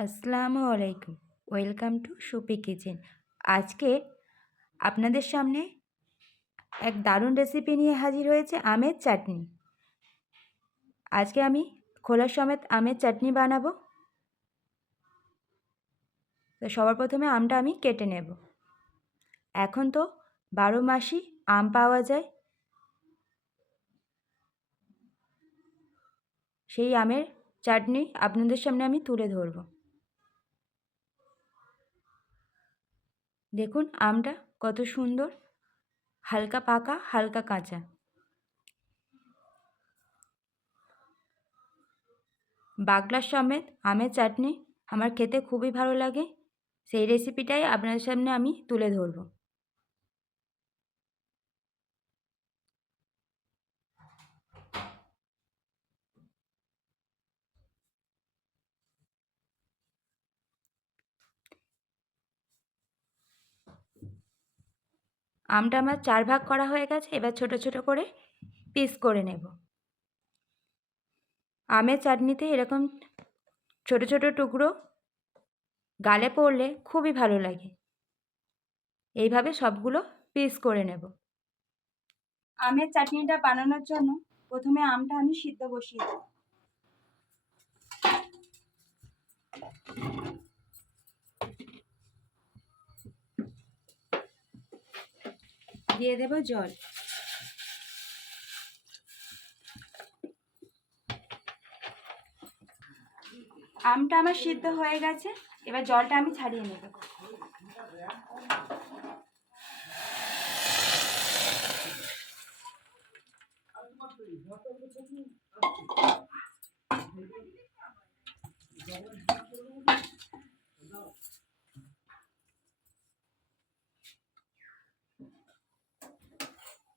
আসসালামু আলাইকুম। Welcome to soupy kitchen. আজকে আপনাদের সামনে এক দারুণ রেসিপি নিয়ে হাজির হয়েছে আমের চাটনি। আজকে আমি খোলা সমেত আমের চাটনি বানাবো। তো সবার প্রথমে আমটা আমি কেটে নেব। এখন তো বারো মাসই আম পাওয়া যায়। সেই আমের চাটনি আপনাদের সামনে আমি তুলে ধরবো। দেখুন আমটা কত সুন্দর। হালকা পাকা, হালকা কাঁচা। বাগলার সমেত আমের চাটনি আমার খেতে খুবই ভালো লাগে। সেই রেসিপিটাই আপনাদের সামনে আমি তুলে ধরব। আমটা আমার চার ভাগ করা হয়ে গেছে, এবার ছোট ছোট করে পিস করে নেব। আমের চাটনিতে এরকম ছোট ছোট টুকরো গালে পড়লে খুবই ভালো লাগে। এইভাবে সবগুলো পিস করে নেব। আমের চাটনিটা বানানোর জন্য প্রথমে আমটা আমি সিদ্ধ বসিয়ে দেব। দিয়ে দেব জল। আমটা আমার সিদ্ধ হয়ে গেছে এবার জলটা আমি ছাড়িয়ে নেব।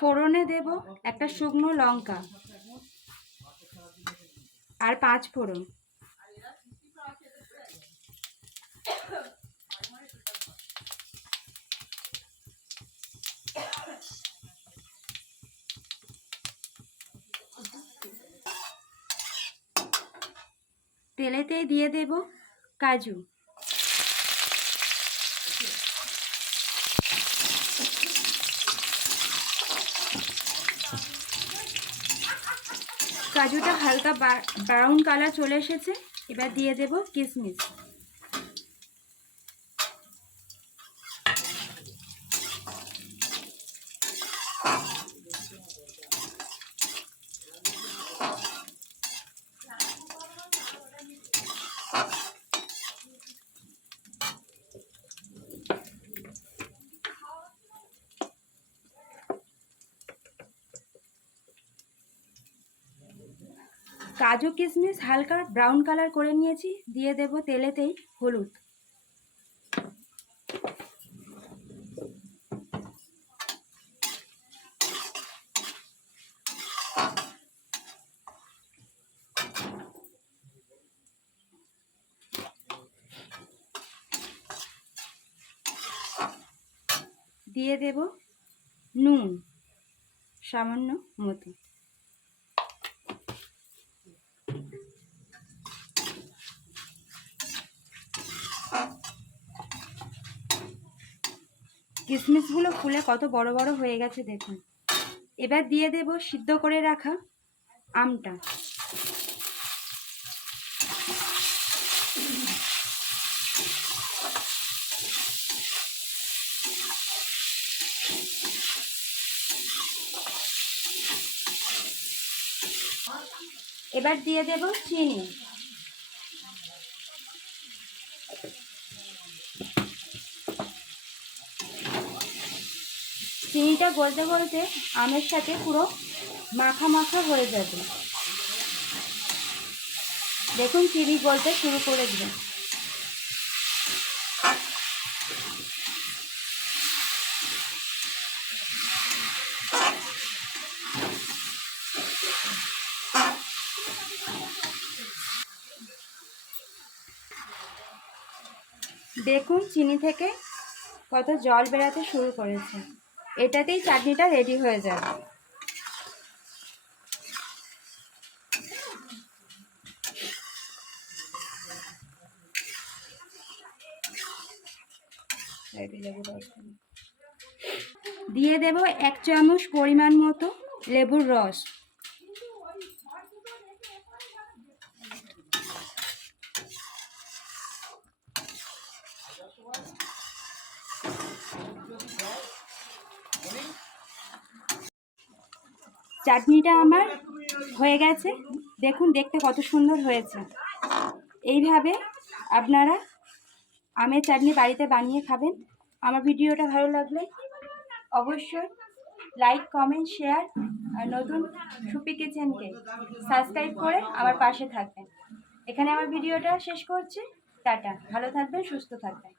ফোড়নে দেব একটা শুকনো লঙ্কা আর পাঁচ ফোড়ন। তেলেতে দিয়ে দেব কাজু। কাজুটা হালকা ব্রাউন কালার চলে এসেছে। এবার দিয়ে দেব কিশমিশ কাজু কিশমিশ হালকা ব্রাউন কালার করে নিয়েছি, দিয়ে দেব তেলেতেই হলুদ। দিয়ে দেব নুন, সামান্য মতো। কিশমিশগুলো ফুলে কত বড় বড় হয়ে গেছে দেখুন। এবার দিয়ে দেব সিদ্ধ করে রাখা আমটা। এবার দিয়ে দেব চিনি। চিনিটা গলতে গলতে আমের সাথে পুরো মাখা মাখা হয়ে যাবে। দেখুন চিনি গলতে শুরু করে দিল দেখুন চিনি থেকে কত জল বেরাতে শুরু করেছে। এটাতেই চাটনিটা রেডি হয়ে যাবে। দিয়ে দেব এক চামচ পরিমাণ মতো লেবুর রস। চাটনিটা আমার হয়ে গেছে। দেখুন, দেখতে কত সুন্দর হয়েছে। এইভাবে আপনারা আমের চাটনি বাড়িতে বানিয়ে খাবেন। আমার ভিডিওটা ভালো লাগলে অবশ্যই লাইক, কমেন্ট, শেয়ার আর নতুন সুপি কিচেনকে সাবস্ক্রাইব করে আমার পাশে থাকবেন। এখানে আমার ভিডিওটা শেষ করছি। টাটা। ভালো থাকবেন, সুস্থ থাকবেন।